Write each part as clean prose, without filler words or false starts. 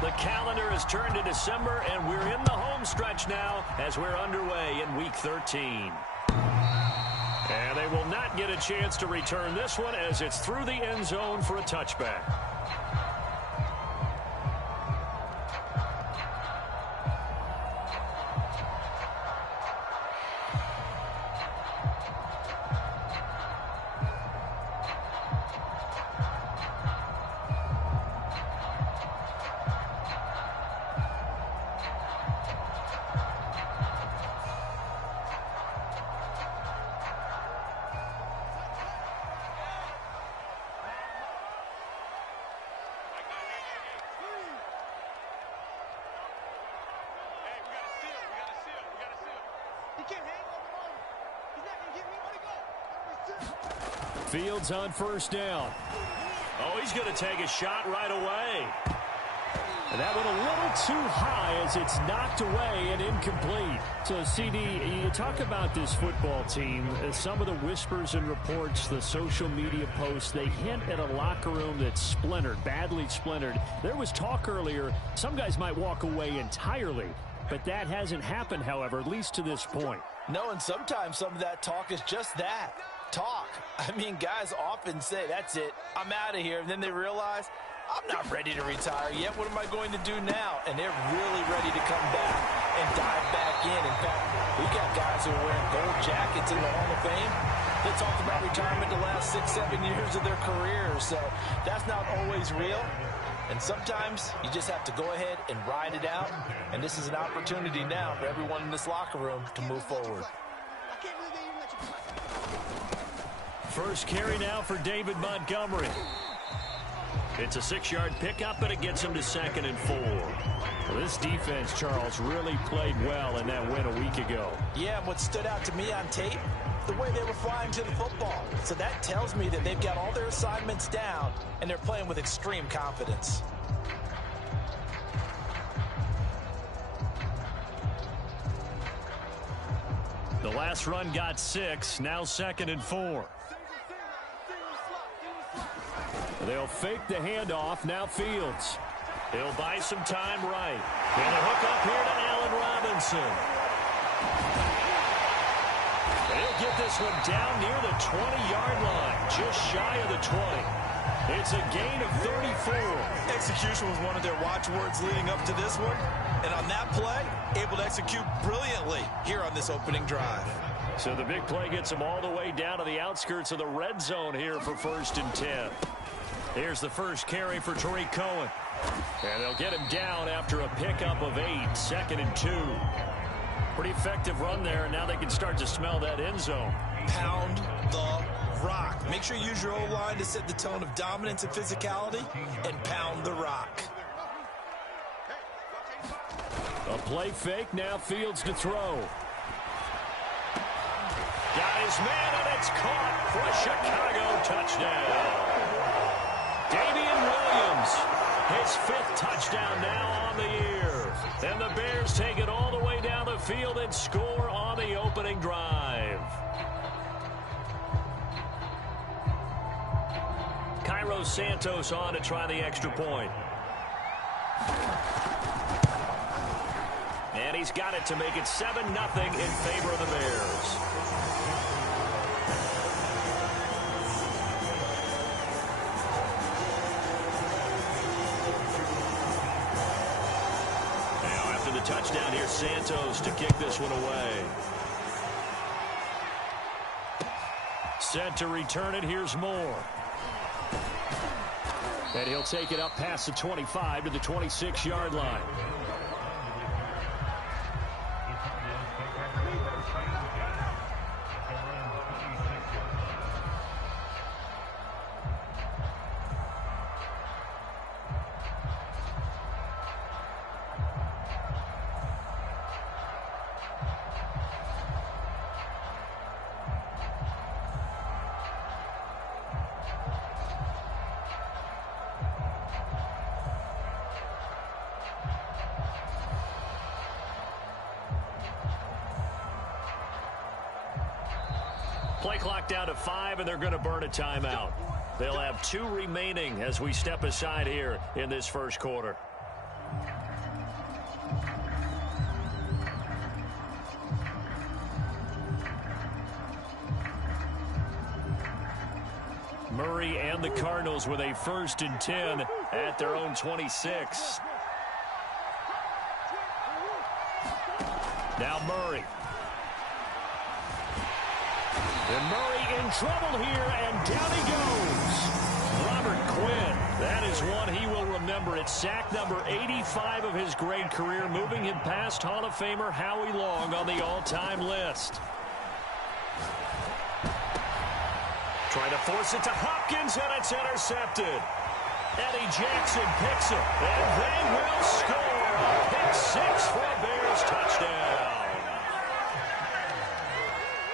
The calendar has turned to December, and we're in the home stretch now as we're underway in Week 13. And they will not get a chance to return this one as it's through the end zone for a touchback. Fields on first down. Oh, he's going to take a shot right away. And that went a little too high as it's knocked away and incomplete. So, CD, you talk about this football team. Some of the whispers and reports, the social media posts, they hint at a locker room that's splintered, badly splintered. There was talk earlier, some guys might walk away entirely. But that hasn't happened, however, at least to this point. No, and sometimes some of that talk is just that. Talk. I mean, guys often say, that's it, I'm out of here. And then they realize, I'm not ready to retire yet. What am I going to do now? And they're really ready to come back and dive back in. In fact, we've got guys who are wearing gold jackets in the Hall of Fame. They talked about retirement the last 6-7 years of their careers. So that's not always real. And sometimes you just have to go ahead and ride it out. And this is an opportunity now for everyone in this locker room to move forward. First carry now for David Montgomery. It's a 6-yard pickup, but it gets him to 2nd and 4. Well, this defense, Charles, really played well in that win a week ago. Yeah, and what stood out to me on tape, the way they were flying to the football. So that tells me that they've got all their assignments down, and they're playing with extreme confidence. The last run got 6, now 2nd and 4. They'll fake the handoff, now Fields. He'll buy some time right. And a hook up here to Allen Robinson. And he'll get this one down near the 20-yard line, just shy of the 20. It's a gain of 34. Execution was one of their watchwords leading up to this one. And on that play, able to execute brilliantly here on this opening drive. So the big play gets them all the way down to the outskirts of the red zone here for 1st and 10. Here's the first carry for Tariq Cohen. And they'll get him down after a pickup of 8, 2nd and 2. Pretty effective run there, and now they can start to smell that end zone. Pound the rock. Make sure you use your O-line to set the tone of dominance and physicality, and pound the rock. A play fake, now Fields to throw. Got his man, and it's caught for a Chicago touchdown. Damian Williams, his 5th touchdown now on the year. And the Bears take it all the way down the field and score on the opening drive. Cairo Santos on to try the extra point. And he's got it to make it 7-0 in favor of the Bears. Touchdown here, Santos to kick this one away. Set to return it, here's Moore. And he'll take it up past the 25 to the 26-yard line. Play clock down to 5, and they're going to burn a timeout. They'll have 2 remaining as we step aside here in this first quarter. Murray and the Cardinals with a 1st and 10 at their own 26. Now Murray. And Murray in trouble here, and down he goes. Robert Quinn, that is one he will remember. It's sack number 85 of his great career, moving him past Hall of Famer Howie Long on the all-time list. Trying to force it to Hopkins, and it's intercepted. Eddie Jackson picks it, and they will score. A pick 6 for a Bears touchdown.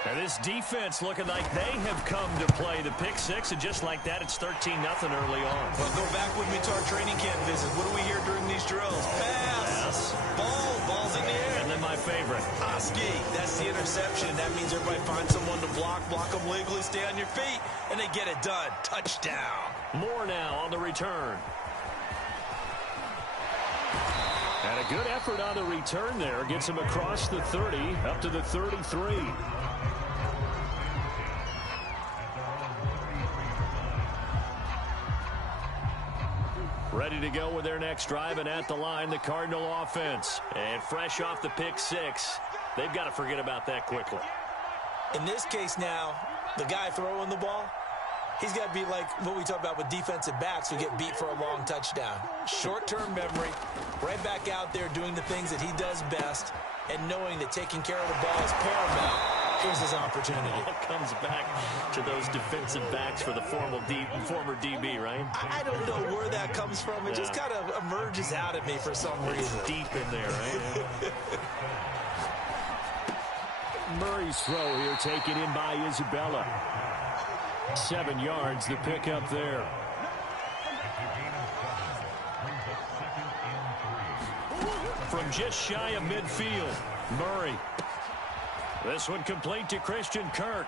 And this defense looking like they have come to play the pick 6, and just like that, it's 13-0 early on. Well, go back with me to our training camp visit. What do we hear during these drills? Pass. Ball's in the air. And then my favorite. Oski, that's the interception. That means everybody finds someone to block them legally, stay on your feet, and they get it done. Touchdown. More now on the return. And a good effort on the return there. Gets him across the 30, up to the 33. Ready to go with their next drive, and at the line, the Cardinal offense. And fresh off the pick 6, they've got to forget about that quickly. In this case now, the guy throwing the ball, he's got to be like what we talk about with defensive backs who get beat for a long touchdown. Short-term memory, right back out there doing the things that he does best, and knowing that taking care of the ball is paramount. Here's his opportunity. It comes back to those defensive backs for the former DB, right? I don't know where that comes from. It just kind of emerges out at me for some reason. It's deep in there, right? Murray's throw here taken in by Isabella. 7 yards, the pickup there. From just shy of midfield, Murray. This one complete to Christian Kirk.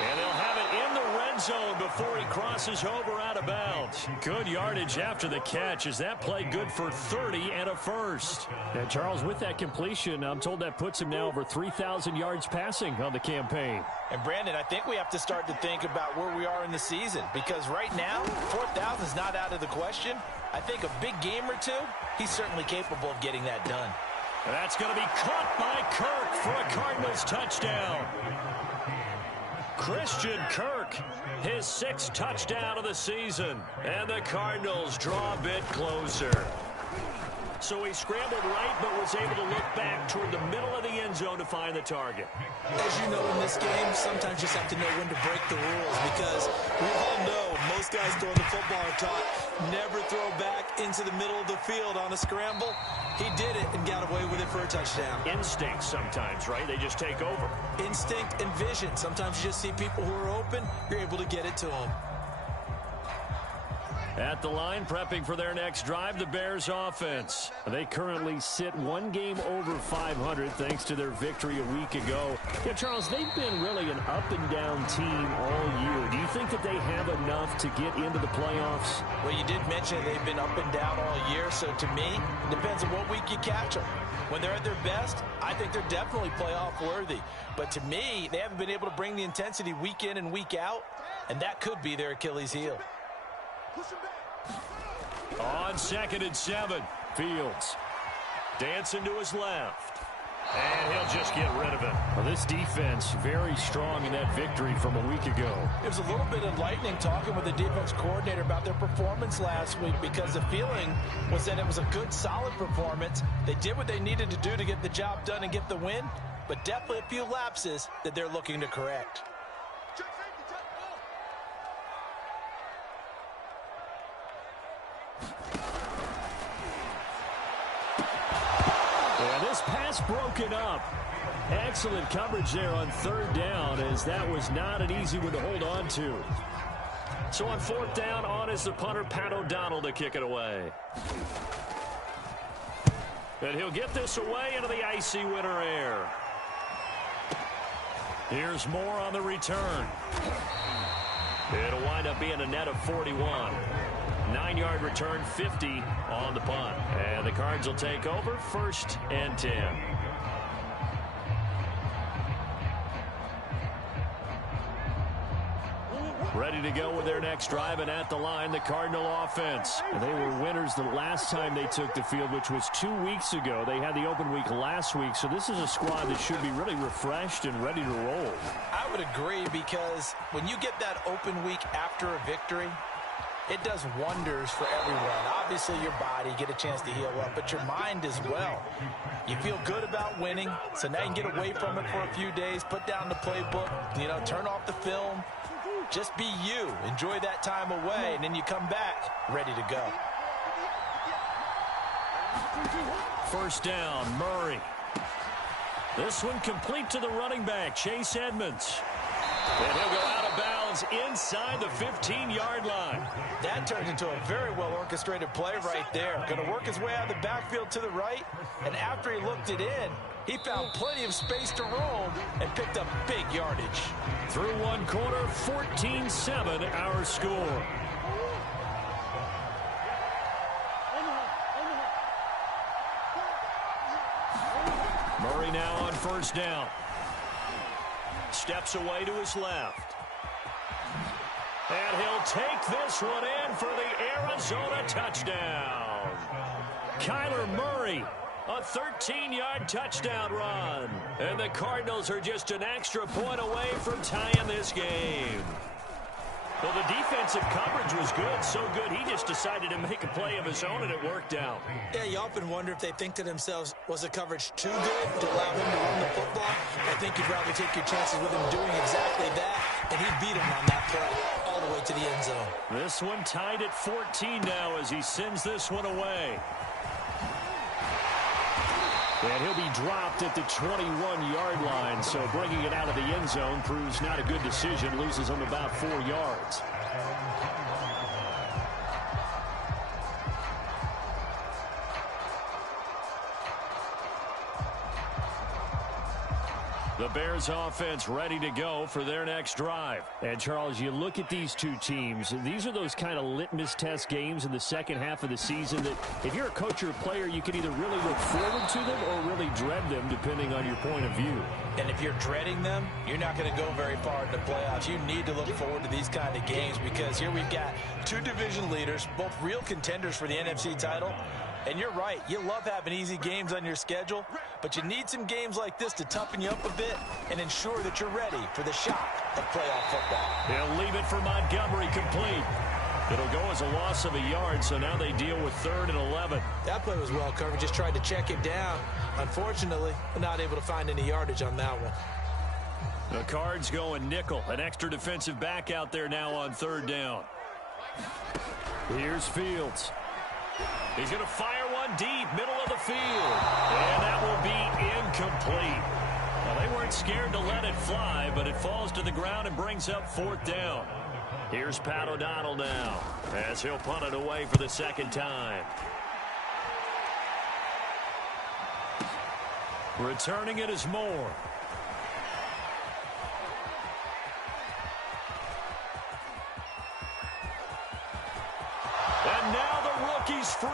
And they'll have it in the red zone before he crosses over out of bounds. Good yardage after the catch as that play good for 30 and a first. And Charles, with that completion, I'm told that puts him now over 3,000 yards passing on the campaign. And Brandon, I think we have to start to think about where we are in the season, because right now, 4,000 is not out of the question. I think a big game or two, he's certainly capable of getting that done. That's going to be caught by Kirk for a Cardinals touchdown. Christian Kirk, his 6th touchdown of the season. And the Cardinals draw a bit closer. So he scrambled right, but was able to look back toward the middle of the end zone to find the target. As you know, in this game, sometimes you just have to know when to break the rules, because we all know most guys throwing the football are taught never throw back into the middle of the field on a scramble. He did it and got away with it for a touchdown. Instinct sometimes, right? They just take over. Instinct and vision. Sometimes you just see people who are open, you're able to get it to them. At the line, prepping for their next drive, the Bears offense. They currently sit 1 game over 500 thanks to their victory a week ago. Yeah, Charles, they've been really an up-and-down team all year. Do you think that they have enough to get into the playoffs? Well, you did mention they've been up and down all year, so to me, it depends on what week you catch them. When they're at their best, I think they're definitely playoff worthy. But to me, they haven't been able to bring the intensity week in and week out, and that could be their Achilles heel. On 2nd and 7, Fields dancing to his left, and he'll just get rid of it. Well, this defense very strong in that victory from a week ago. It was a little bit enlightening talking with the defense coordinator about their performance last week, because the feeling was that it was a good, solid performance. They did what they needed to do to get the job done and get the win, but definitely a few lapses that they're looking to correct. Yeah, this pass broken up. Excellent coverage there on 3rd down, as that was not an easy one to hold on to. So on 4th down, on is the punter, Pat O'Donnell, to kick it away. And he'll get this away into the icy winter air. Here's Moore on the return. It'll wind up being a net of 41. 9-yard return, 50 on the punt. And the Cards will take over, 1st and 10. Ready to go with their next drive, and at the line, the Cardinal offense. And they were winners the last time they took the field, which was 2 weeks ago. They had the open week last week, so this is a squad that should be really refreshed and ready to roll. I would agree, because when you get that open week after a victory, it does wonders for everyone. Obviously, your body, get a chance to heal up, but your mind as well. You feel good about winning, so now you can get away from it for a few days, put down the playbook, turn off the film. Just be you. Enjoy that time away, and then you come back ready to go. First down, Murray. This one complete to the running back, Chase Edmonds. And he'll go out of bounds inside the 15-yard line. That turns into a very well-orchestrated play right there. Going to work his way out of the backfield to the right, and after he looked it in, he found plenty of space to roam and picked up big yardage. Through one quarter, 14-7 our score. Murray now on first down. Steps away to his left. And he'll take this one in for the Arizona touchdown. Kyler Murray, a 13-yard touchdown run. And the Cardinals are just an extra point away from tying this game. Well, the defensive coverage was good, so good he just decided to make a play of his own, and it worked out. Yeah, you often wonder if they think to themselves, was the coverage too good to allow him to run the football? I think you'd rather take your chances with him doing exactly that, and he beat him on that play all the way to the end zone. This one tied at 14 now as he sends this one away. And he'll be dropped at the 21-yard line, so bringing it out of the end zone proves not a good decision. Loses him about 4 yards. The Bears offense ready to go for their next drive. And, Charles, you look at these two teams, these are those kind of litmus test games in the second half of the season that if you're a coach or a player, you can either really look forward to them or really dread them, depending on your point of view. And if you're dreading them, you're not going to go very far in the playoffs. You need to look forward to these kind of games, because here we've got two division leaders, both real contenders for the NFC title. And you're right, you love having easy games on your schedule, but you need some games like this to toughen you up a bit and ensure that you're ready for the shock of playoff football. He'll leave it for Montgomery, complete. It'll go as a loss of a yard, so now they deal with 3rd and 11. That play was well covered, just tried to check it down. Unfortunately, not able to find any yardage on that one. The Cards going nickel, an extra defensive back out there now on 3rd down. Here's Fields. He's going to fire one deep, middle of the field. And that will be incomplete. Well, they weren't scared to let it fly, but it falls to the ground and brings up 4th down. Here's Pat O'Donnell now, as he'll punt it away for the second time. Returning it is Moore. And now the rookie's free.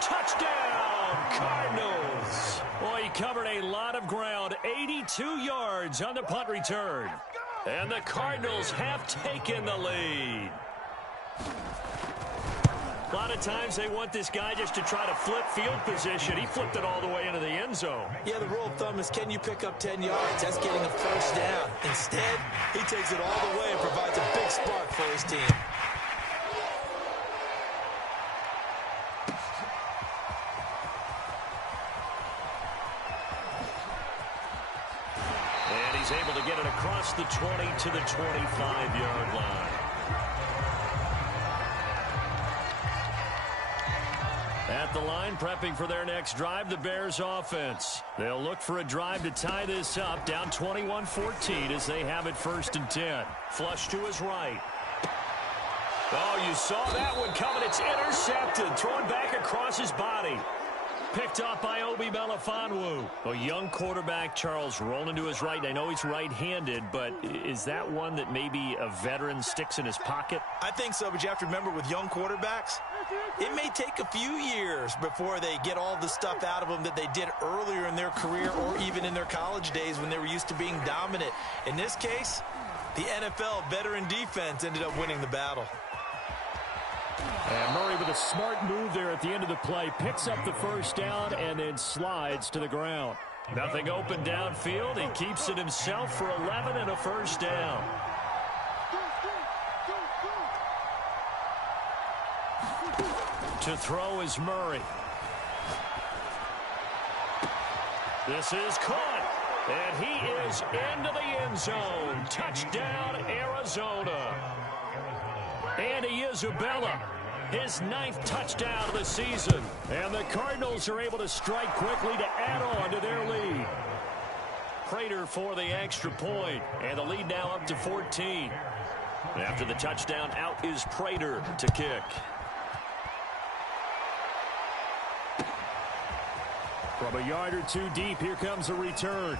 Touchdown, Cardinals. Boy, he covered a lot of ground, 82 yards on the punt return. And the Cardinals have taken the lead. A lot of times they want this guy just to try to flip field position. He flipped it all the way into the end zone. Yeah, the rule of thumb is, can you pick up 10 yards? That's getting a first down. Instead, he takes it all the way and provides a big spark for his team. He's able to get it across the 20 to the 25-yard line. At the line, prepping for their next drive, the Bears offense. They'll look for a drive to tie this up, down 21-14 as they have it 1st and 10. Flush to his right. Oh, you saw that one coming. It's intercepted, thrown back across his body. Picked off by Obi Melifonwu. A young quarterback, Charles, rolling to his right. I know he's right-handed, but is that one that maybe a veteran sticks in his pocket? I think so, but you have to remember, with young quarterbacks, it may take a few years before they get all the stuff out of them that they did earlier in their career or even in their college days when they were used to being dominant. In this case, The NFL veteran defense ended up winning the battle. And Murray with a smart move there at the end of the play. Picks up the first down and then slides to the ground. Nothing open downfield. He keeps it himself for 11 and a first down. To throw is Murray. This is caught. And he is into the end zone. Touchdown, Arizona. Andy Isabella, his 9th touchdown of the season. And the Cardinals are able to strike quickly to add on to their lead. Prater for the extra point. And the lead now up to 14. After the touchdown, out is Prater to kick. From a yard or two deep, here comes a return.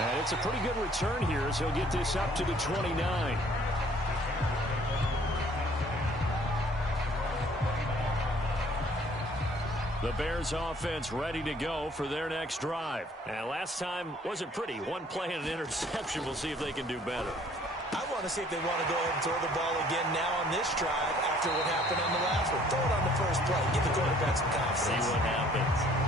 And it's a pretty good return here as he'll get this up to the 29. The Bears offense ready to go for their next drive. And last time wasn't pretty. One play and an interception. We'll see if they can do better. I want to see if they want to go ahead and throw the ball again now on this drive after what happened on the last one. Throw it on the first play. Give the quarterback some confidence. See what happens.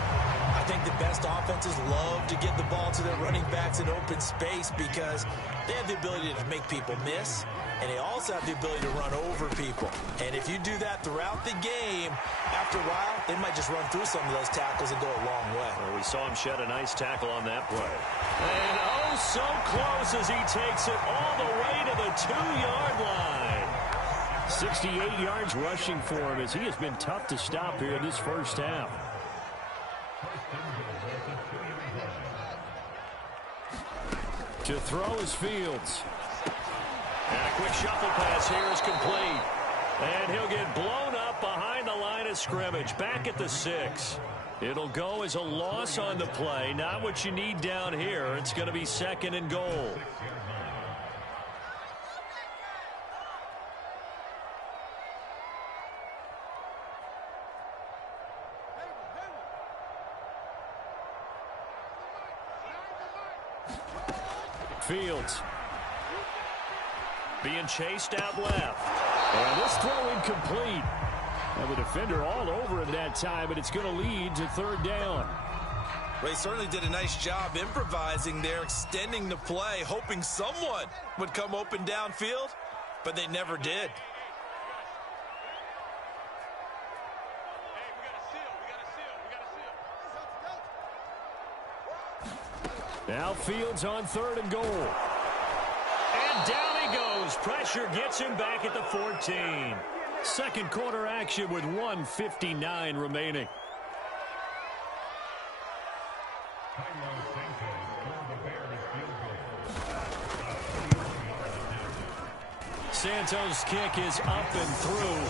I think the best offenses love to get the ball to their running backs in open space because they have the ability to make people miss, and they also have the ability to run over people. And if you do that throughout the game, after a while, they might just run through some of those tackles and go a long way. Well, we saw him shed a nice tackle on that play. And oh, so close as he takes it all the way to the 2-yard line. 68 yards rushing for him as he has been tough to stop here in this first half. To throw is Fields. And a quick shuffle pass here is complete. And he'll get blown up behind the line of scrimmage. Back at the 6. It'll go as a loss on the play. Not what you need down here. It's going to be 2nd and goal. Fields being chased out left. And this throw incomplete. And the defender all over him that time, but it's going to lead to 3rd down. Well, he certainly did a nice job improvising there, extending the play, hoping someone would come open downfield, but they never did. Now Fields on 3rd and goal. And down he goes. Pressure gets him back at the 14. Second quarter action with 1:59 remaining. Santos' kick is up and through.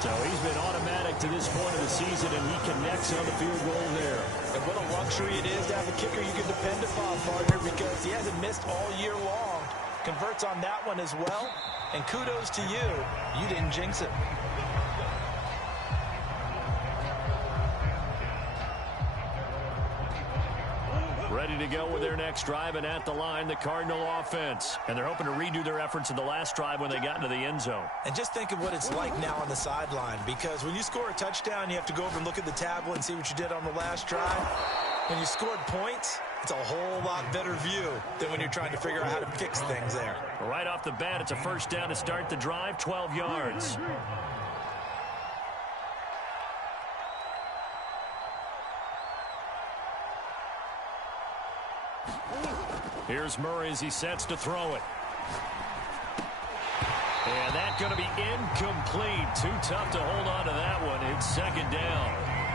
So he's been automatic to this point of the season, and he connects on the field goal there. And what a luxury it is to have a kicker you can depend upon, partner, because he hasn't missed all year long. Converts on that one as well. And kudos to you. You didn't jinx it. Ready to go with their next drive, and at the line, the Cardinal offense. And they're hoping to redo their efforts in the last drive when they got into the end zone. And just think of what it's like now on the sideline, because when you score a touchdown, you have to go over and look at the tablet and see what you did on the last drive. When you scored points, it's a whole lot better view than when you're trying to figure out how to fix things there. Right off the bat, it's a first down to start the drive, 12 yards. Here's Murray as he sets to throw it. And that's going to be incomplete. Too tough to hold on to that one. It's 2nd down.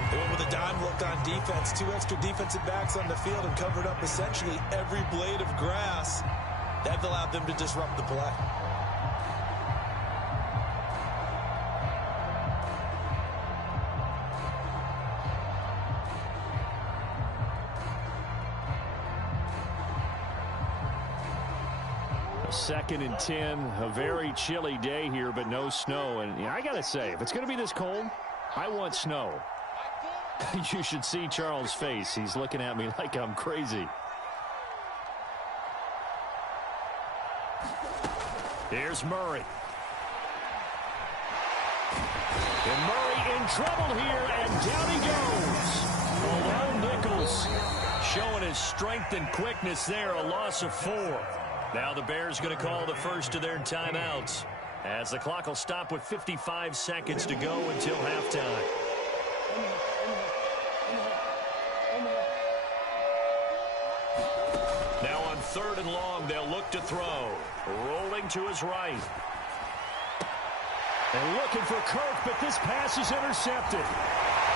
They went with a dime look on defense. 2 extra defensive backs on the field and covered up essentially every blade of grass. That allowed them to disrupt the play. A 2nd and 10, a very chilly day here, but no snow. And I got to say, if it's going to be this cold, I want snow. You should see Charles' face. He's looking at me like I'm crazy. Here's Murray. And Murray in trouble here, and down he goes. Malone Nichols showing his strength and quickness there, a loss of 4. Now the Bears going to call the first of their timeouts, as the clock will stop with 55 seconds to go until halftime. Now on 3rd and long, they'll look to throw. Rolling to his right. And looking for Kirk, but this pass is intercepted.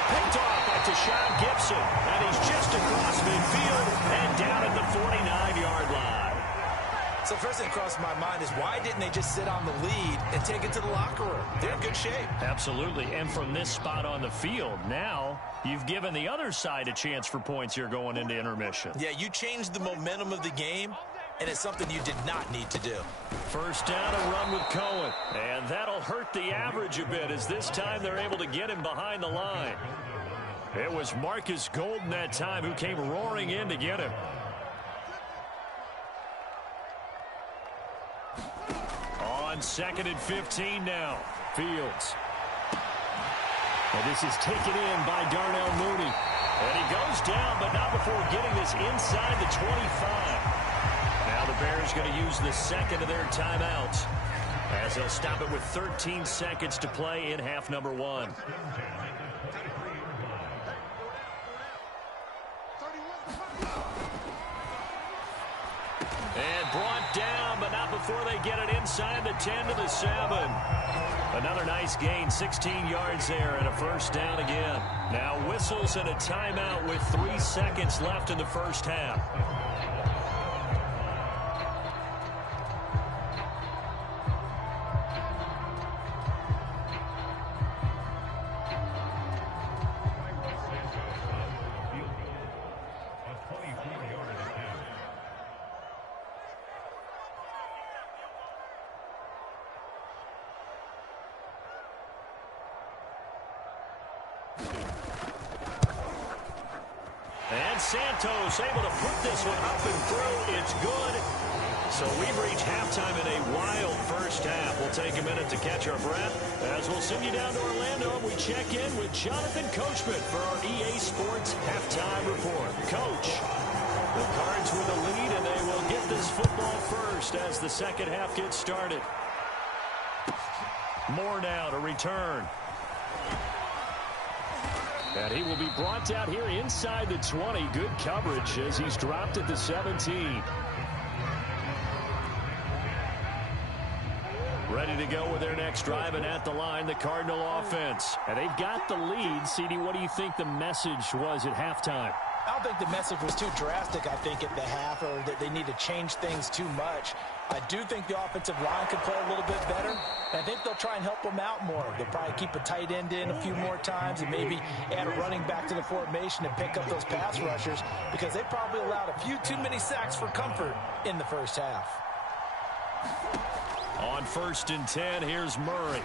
Picked off by Tashawn Gibson. And he's just across midfield and down at the 49-yard line. So first thing that crossed my mind is, why didn't they just sit on the lead and take it to the locker room? They're in good shape. Absolutely. And from this spot on the field, now you've given the other side a chance for points here going into intermission. Yeah, you changed the momentum of the game, and it's something you did not need to do. First down, a run with Cohen. And that'll hurt the average a bit, as this time they're able to get him behind the line. It was Marcus Golden that time who came roaring in to get him. On 2nd and 15 now. Fields. And this is taken in by Darnell Mooney. And he goes down, but not before getting this inside the 25. Now the Bears going to use the second of their timeouts, as they'll stop it with 13 seconds to play in half number 1. And brought down, but not before they get it inside the 10 to the 7. Another nice gain, 16 yards there, and a first down again. Now whistles and a timeout with 3 seconds left in the first half. Santos able to put this one up and through. It's good. So we've reached halftime in a wild first half. We'll take a minute to catch our breath as we'll send you down to Orlando and we check in with Jonathan Coachman for our EA Sports Halftime Report. Coach, the Cards with a lead, and they will get this football first as the second half gets started. Moore now to return. And he will be brought down here inside the 20. Good coverage as he's dropped at the 17. Ready to go with their next drive, and at the line, the Cardinal offense. And they've got the lead. CD, what do you think the message was at halftime? I don't think the message was too drastic, I think, at the half, or that they need to change things too much. I do think the offensive line could play a little bit better. And I think they'll try and help them out more. They'll probably keep a tight end in a few more times and maybe add a running back to the formation and pick up those pass rushers, because they probably allowed a few too many sacks for comfort in the first half. On 1st and 10, here's Murray.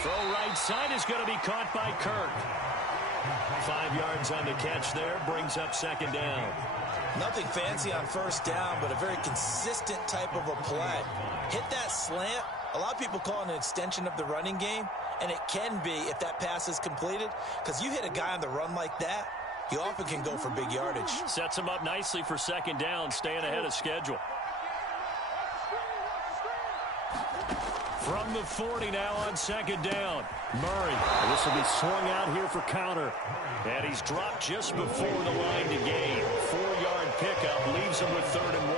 Throw right side is going to be caught by Kirk. 5 yards on the catch there, brings up second down. Nothing fancy on first down, but a very consistent type of a play. Hit that slant. A lot of people call it an extension of the running game, and it can be if that pass is completed, because you hit a guy on the run like that, he often can go for big yardage. Sets him up nicely for second down, staying ahead of schedule. From the 40 now on second down. Murray. This will be swung out here for counter. And he's dropped just before the line to gain. 4-yard pickup leaves him with 3rd and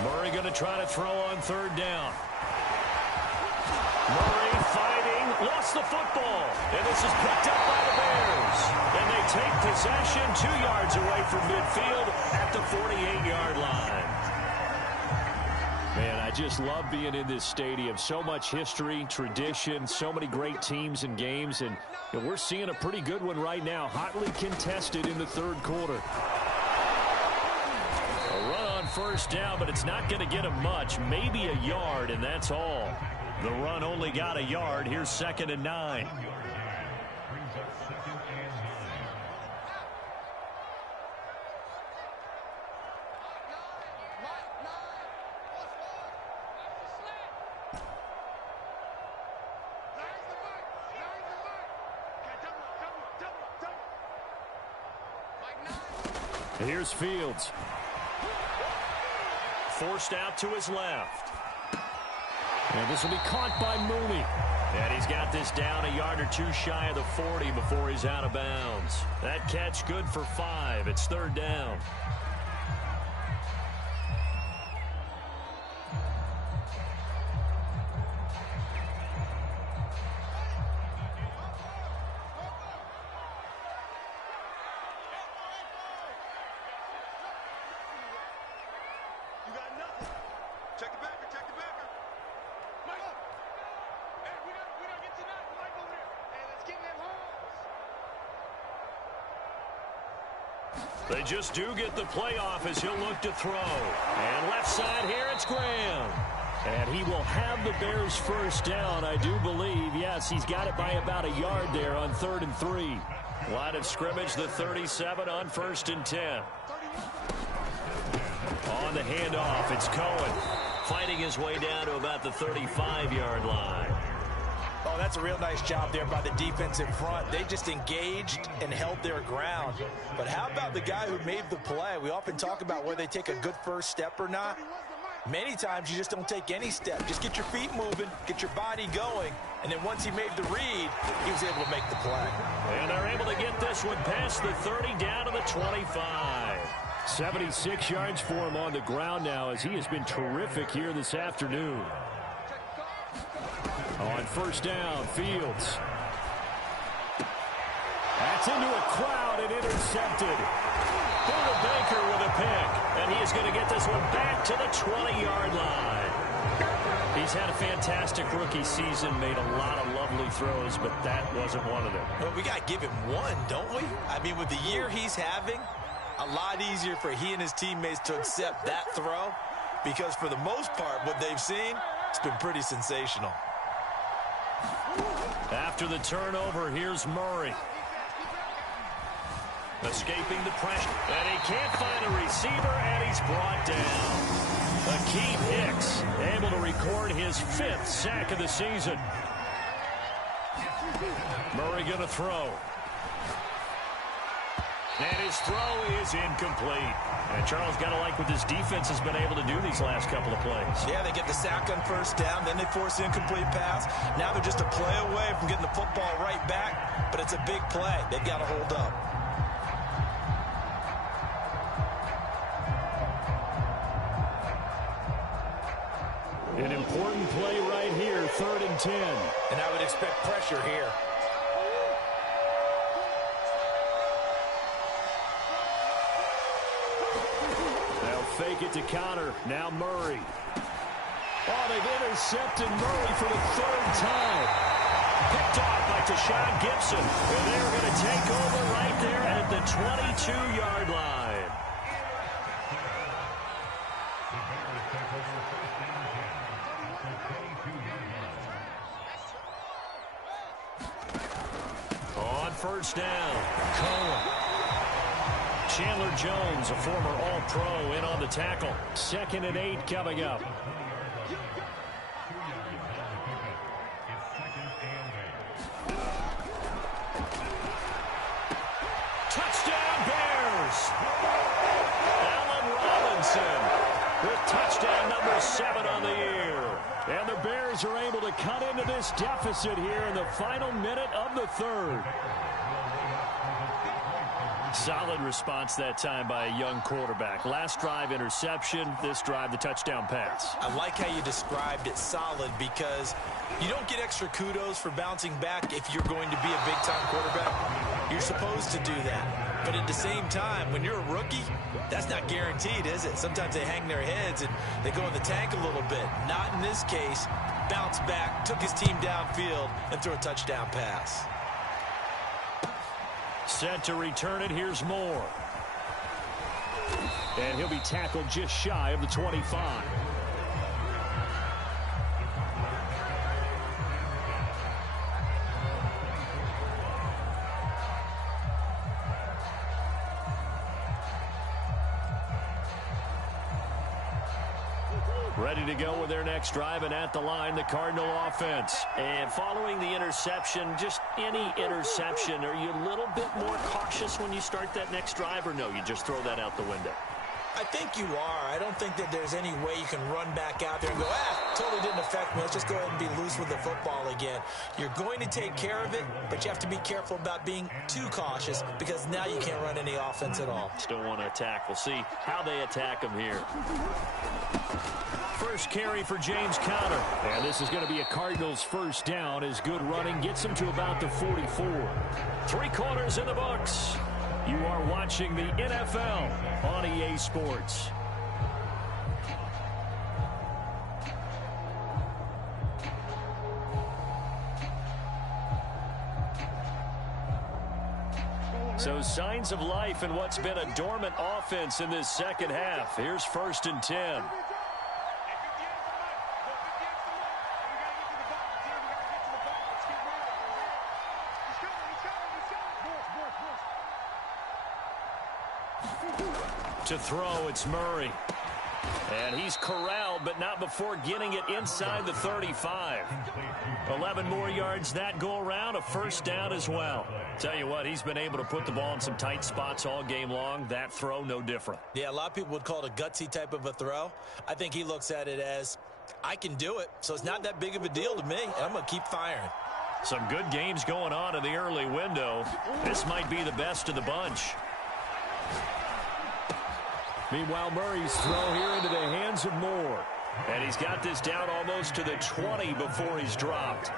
1. Murray going to try to throw on 3rd down. Murray fighting. Lost the football. And this is picked up by the Bears. And they take possession 2 yards away from midfield at the 48-yard line. Man, I just love being in this stadium. So much history, tradition, so many great teams and games, and we're seeing a pretty good one right now, hotly contested in the 3rd quarter. A run on first down, but it's not going to get him much, maybe a yard, and that's all. The run only got a yard. Here's 2nd and 9. Here's Fields. Forced out to his left. And this will be caught by Mooney. And he's got this down a yard or two shy of the 40 before he's out of bounds. That catch good for 5. It's third down. They just do get the play off as he'll look to throw. And left side here, it's Graham. And he will have the Bears first down, I do believe. Yes, he's got it by about a yard there on 3rd and 3. Line of scrimmage, the 37 on 1st and 10. On the handoff, it's Cohen. Fighting his way down to about the 35-yard line. Oh, that's a real nice job there by the defensive front. They just engaged and held their ground. But how about the guy who made the play? We often talk about whether they take a good first step or not. Many times you just don't take any step. Just get your feet moving, get your body going, and then once he made the read, he was able to make the play. And they're able to get this one past the 30 down to the 25. 76 yards for him on the ground now as he has been terrific here this afternoon. On first down, Fields. That's into a crowd and intercepted. Buda Baker with a pick, and he is going to get this one back to the 20-yard line. He's had a fantastic rookie season, made a lot of lovely throws, but that wasn't one of them. Well, we got to give him one, don't we? I mean, with the year he's having, a lot easier for he and his teammates to accept that throw because for the most part, what they've seen, it's been pretty sensational. After the turnover, here's Murray. Escaping the pressure, and he can't find a receiver, and he's brought down. Akeem Hicks able to record his 5th sack of the season. Murray going to throw. And his throw is incomplete. And Charles got to like what this defense has been able to do these last couple of plays. Yeah, they get the sack on first down, then they force the incomplete pass. Now they're just a play away from getting the football right back, but it's a big play. They've got to hold up. An important play right here, 3rd and 10. And I would expect pressure here. Fake it to counter. Now Murray. Oh, they've intercepted Murray for the 3rd time. Picked off by Tashawn Gibson. And they're going to take over right there at the 22-yard line. On first down, Cohen. Chandler Jones, a former All-Pro, in on the tackle. 2nd and 8 coming up. Touchdown Bears! Allen Robinson with touchdown number 7 on the year. And the Bears are able to cut into this deficit here in the final minute of the 3rd. Solid response that time by a young quarterback. Last drive, interception. This drive, the touchdown pass. I like how you described it, solid, because you don't get extra kudos for bouncing back if you're going to be a big-time quarterback. You're supposed to do that. But at the same time, when you're a rookie, that's not guaranteed, is it? Sometimes they hang their heads and they go in the tank a little bit. Not in this case. Bounced back, took his team downfield, and threw a touchdown pass. Set to return it. Here's Moore. And he'll be tackled just shy of the 25. Ready to go with their next drive, and at the line, the Cardinal offense. And following the interception, just any interception, are you a little bit more cautious when you start that next drive, or no, you just throw that out the window? I think you are. I don't think that there's any way you can run back out there and go, totally didn't affect me. Let's just go ahead and be loose with the football again. You're going to take care of it, but you have to be careful about being too cautious because now you can't run any offense at all. Still want to attack. We'll see how they attack them here. First carry for James Conner. And this is going to be a Cardinals first down as good running gets him to about the 44. 3 quarters in the books. You are watching the NFL on EA Sports. So signs of life in what's been a dormant offense in this second half. Here's 1st and 10. To throw, it's Murray. And he's corralled, but not before getting it inside the 35. 11 more yards that go around, a first down as well. Tell you what, he's been able to put the ball in some tight spots all game long. That throw, no different. Yeah, a lot of people would call it a gutsy type of a throw. I think he looks at it as, I can do it, so it's not that big of a deal to me, and I'm going to keep firing. Some good games going on in the early window. This might be the best of the bunch. Meanwhile, Murray's throw here into the hands of Moore. And he's got this down almost to the 20 before he's dropped.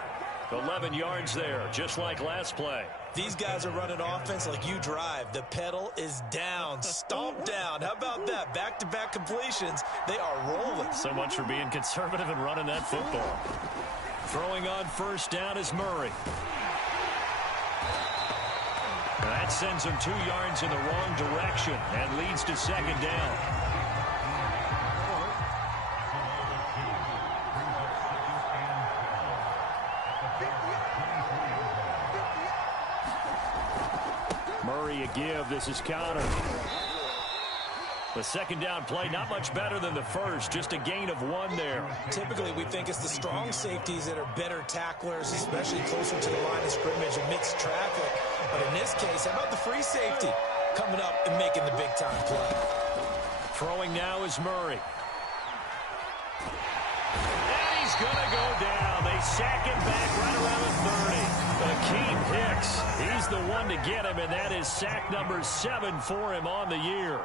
11 yards there, just like last play. These guys are running offense like you drive. The pedal is down, stomped down. How about that? Back-to-back completions. They are rolling. So much for being conservative and running that football. Throwing on first down is Murray. That sends him 2 yards in the wrong direction and leads to second down. Murray a give. This is Conner. The second down play, not much better than the first, just a gain of 1 there. Typically, we think it's the strong safeties that are better tacklers, especially closer to the line of scrimmage amidst traffic. But in this case, how about the free safety coming up and making the big-time play? Throwing now is Murray. And he's going to go down. They sack him back right around the 30. Akeem Hicks, he's the one to get him, and that is sack number 7 for him on the year.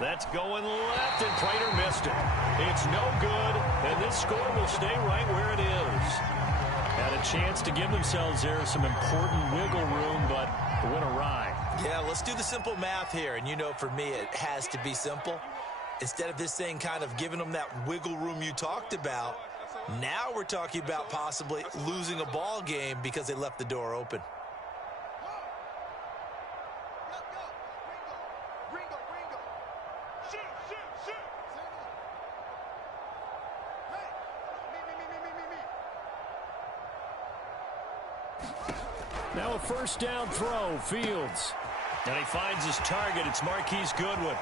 That's going left, and Prater missed it. It's no good, and this score will stay right where it is. Had a chance to give themselves there some important wiggle room, but went awry. Yeah, let's do the simple math here, and you know for me it has to be simple. Instead of this thing kind of giving them that wiggle room you talked about, now we're talking about possibly losing a ball game because they left the door open. Now a first down throw, Fields. And he finds his target. It's Marquise Goodwin.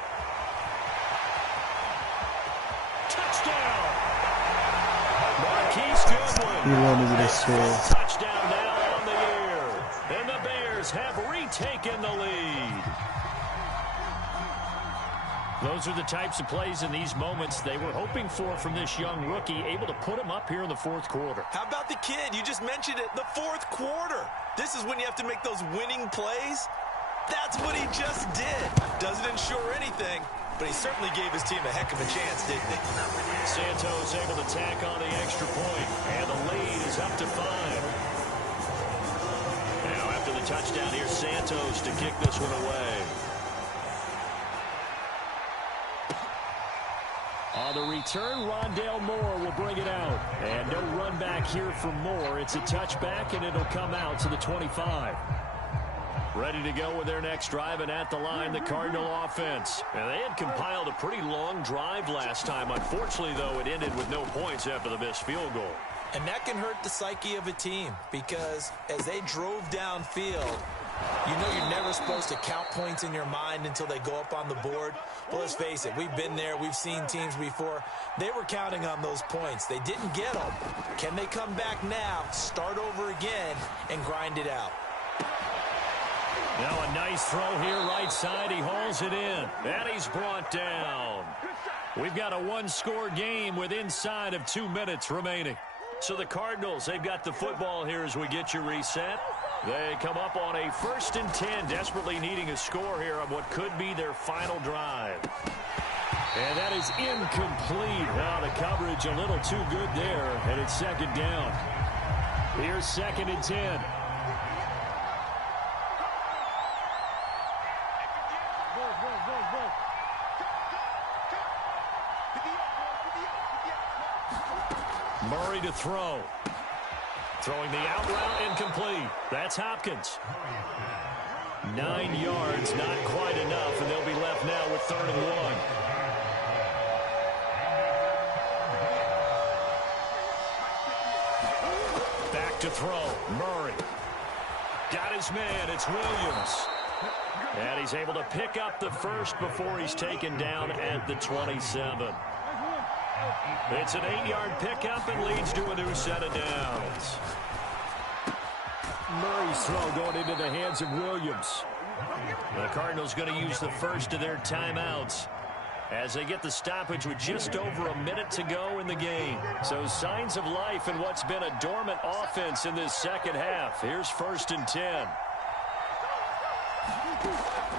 Touchdown! Marquise Goodwin. Touchdown now on the year. And the Bears have retaken the lead. Those are the types of plays in these moments they were hoping for from this young rookie, able to put him up here in the fourth quarter. How about the kid? You just mentioned it, the fourth quarter. This is when you have to make those winning plays. That's what he just did. Doesn't ensure anything, but he certainly gave his team a heck of a chance, didn't he? Santos able to tack on the extra point, and the lead is up to 5. Now after the touchdown, here's Santos to kick this one away. On the return, Rondale Moore will bring it out. And no run back here for Moore. It's a touchback, and it'll come out to the 25. Ready to go with their next drive, and at the line, the Cardinal offense. And they had compiled a pretty long drive last time. Unfortunately, though, it ended with no points after the missed field goal. And that can hurt the psyche of a team because as they drove downfield, you know you're never supposed to count points in your mind until they go up on the board. Well, let's face it, we've been there. We've seen teams before. They were counting on those points. They didn't get them. Can they come back now, start over again, and grind it out? Now a nice throw here right side. He hauls it in. And he's brought down. We've got a one-score game with inside of 2 minutes remaining. So the Cardinals, they've got the football here as we get you reset. They come up on a 1st and 10, desperately needing a score here on what could be their final drive. And that is incomplete. Now the coverage a little too good there, and it's 2nd down. Here's 2nd and 10. Murray to throw. Throwing the out route, incomplete. That's Hopkins. 9 yards, not quite enough, and they'll be left now with 3rd and 1. Back to throw. Murray. Got his man. It's Williams. And he's able to pick up the first before he's taken down at the 27. It's an 8-yard pickup and leads to a new set of downs. Murray's throw going into the hands of Williams. The Cardinals going to use the first of their timeouts as they get the stoppage with just over a minute to go in the game. So signs of life in what's been a dormant offense in this second half. Here's 1st and 10.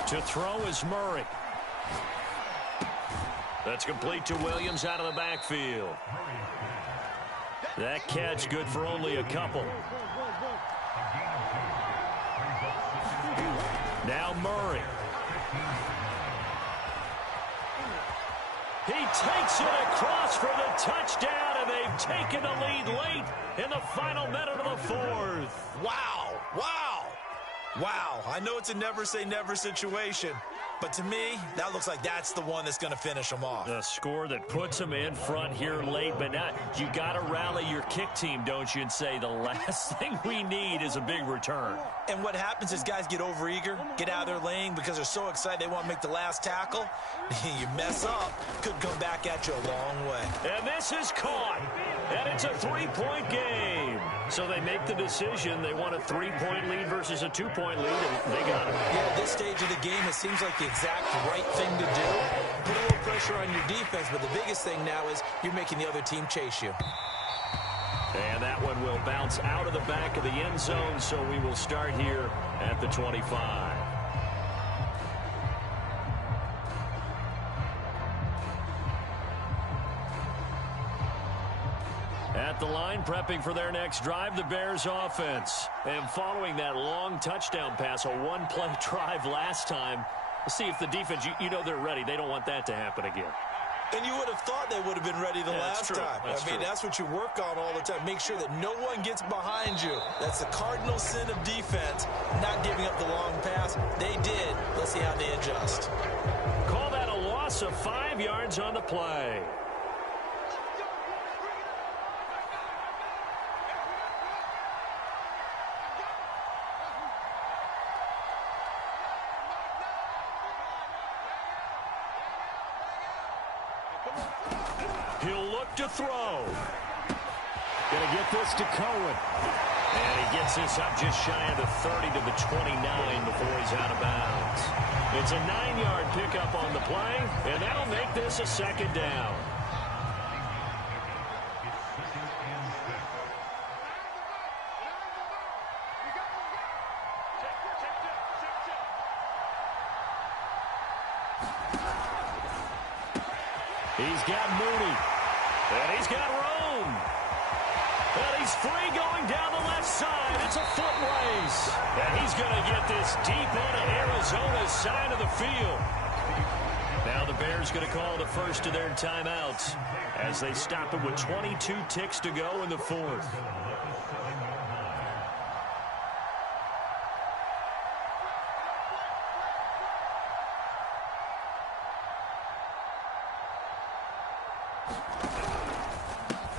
To throw is Murray. That's complete to Williams out of the backfield. That catch good for only a couple. Now Murray. He takes it across for the touchdown, and they've taken the lead late in the final minute of the 4th. Wow. Wow. Wow. I know it's a never say never situation, but to me, that looks like that's the one that's going to finish them off. The score that puts them in front here late, but not. You got to rally your kick team, don't you, and say the last thing we need is a big return. And what happens is guys get overeager, get out of their lane because they're so excited they want to make the last tackle. You mess up, could come back at you a long way. And this is caught, and it's a 3-point game. So they make the decision. They want a 3-point lead versus a 2-point lead, and they got it. Yeah, at this stage of the game, it seems like the exact right thing to do. Put a little pressure on your defense, but the biggest thing now is you're making the other team chase you. And that one will bounce out of the back of the end zone, so we will start here at the 25. At the line, prepping for their next drive, the Bears offense. And following that long touchdown pass, a one-play drive last time, let's see if the defense, you know they're ready. They don't want that to happen again. And you would have thought they would have been ready the last time. That's what you work on all the time. Make sure that no one gets behind you. That's the cardinal sin of defense, not giving up the long pass. They did. Let's see how they adjust. Call that a loss of 5 yards on the play. He'll look to throw. Gonna get this to Cohen. And he gets this up just shy of the 30 to the 29 before he's out of bounds. It's a 9-yard pickup on the play, and that'll make this a 2nd down. He's got Mooney. And he's got Rome. And he's free going down the left side. It's a foot race. And he's going to get this deep onto Arizona's side of the field. Now the Bears going to call the first of their timeouts as they stop it with 22 ticks to go in the 4th.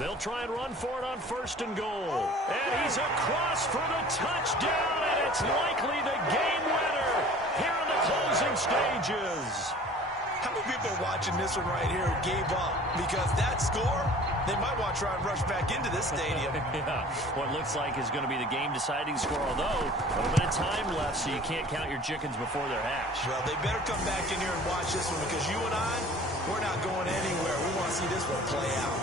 They'll try and run for it on 1st and goal. And he's across for the touchdown, and it's likely the game winner here in the closing stages. How many people are watching this one right here who gave up? Because that score, they might want to try and rush back into this stadium. Yeah, what looks like is going to be the game-deciding score, although a little bit of time left, so you can't count your chickens before they're hatched. Well, they better come back in here and watch this one, because you and I, we're not going anywhere. We want to see this one play out.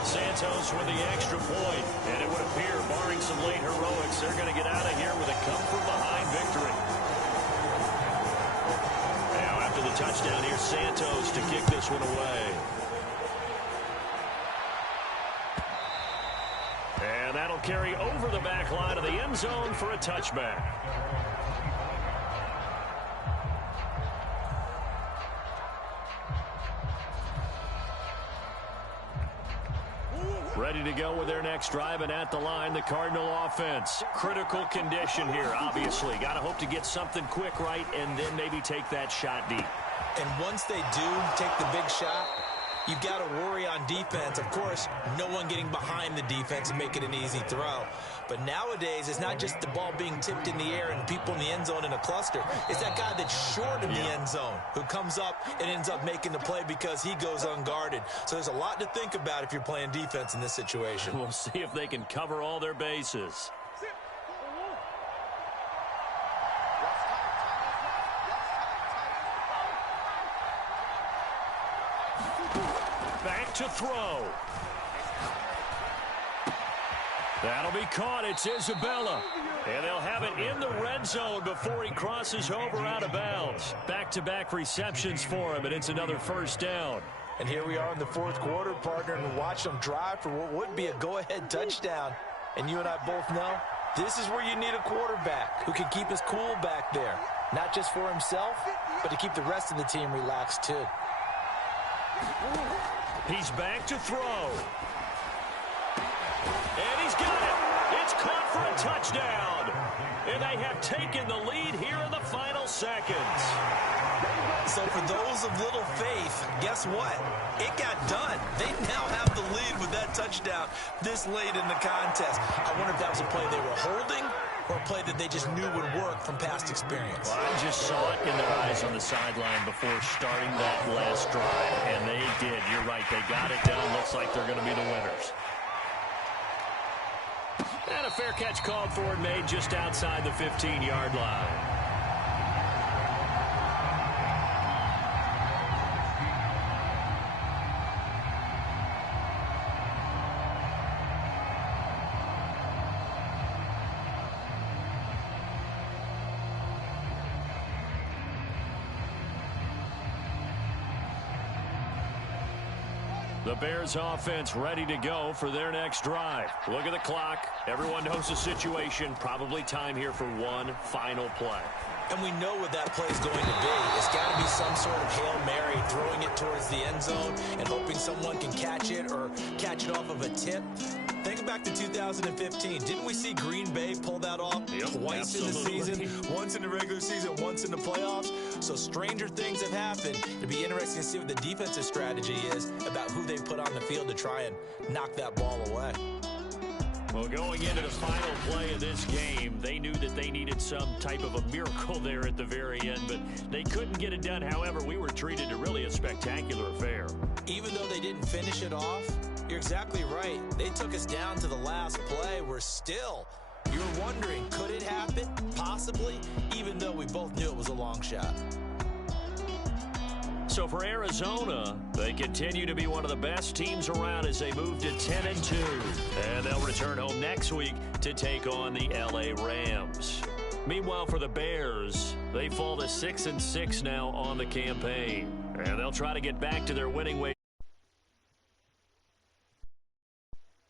Santos with the extra point, and it would appear, barring some late heroics, they're going to get out of here with a come-from-behind victory. Now, after the touchdown, here's Santos to kick this one away. And that'll carry over the back line of the end zone for a touchback. Ready to go with their next drive, and at the line, the Cardinal offense. Critical condition here, obviously. Got to hope to get something quick right and then maybe take that shot deep. And once they do take the big shot, you've got to worry on defense. Of course, no one getting behind the defense and make it an easy throw. But nowadays, it's not just the ball being tipped in the air and people in the end zone in a cluster. It's that guy that's short of the end zone who comes up and ends up making the play because he goes unguarded. So there's a lot to think about if you're playing defense in this situation. We'll see if they can cover all their bases. Back to throw. That'll be caught. It's Isabella. And they'll have it in the red zone before he crosses over out of bounds. Back-to-back receptions for him, and it's another first down. And here we are in the 4th quarter, partner, and watch them drive for what would be a go-ahead touchdown. And you and I both know this is where you need a quarterback who can keep his cool back there. Not just for himself, but to keep the rest of the team relaxed too. He's back to throw. And he's got it. It's caught for a touchdown. And they have taken the lead here in the final seconds. So for those of little faith, guess what? It got done. They now have the lead with that touchdown this late in the contest. I wonder if that was a play they were holding or a play that they just knew would work from past experience. Well, I just saw it in their eyes on the sideline before starting that last drive, and they did. You're right. They got it done. Looks like they're going to be the winners. And a fair catch called for and made just outside the 15-yard line. The Bears offense ready to go for their next drive. Look at the clock. Everyone knows the situation. Probably time here for one final play. And we know what that play is going to be. It's got to be some sort of Hail Mary, throwing it towards the end zone and hoping someone can catch it or catch it off of a tip. Think back to 2015. Didn't we see Green Bay pull that off twice in the season? Once in the regular season, once in the playoffs. So stranger things have happened. It'll be interesting to see what the defensive strategy is about who they put on the field to try and knock that ball away. Well, going into the final play of this game, they knew that they needed some type of a miracle there at the very end, but they couldn't get it done. However, we were treated to really a spectacular affair. Even though they didn't finish it off, you're exactly right. They took us down to the last play. We're still, you were wondering, could it happen? Possibly, even though we both knew it was a long shot. So for Arizona, they continue to be one of the best teams around as they move to 10-2. And they'll return home next week to take on the LA Rams. Meanwhile, for the Bears, they fall to 6-6 now on the campaign. And they'll try to get back to their winning way.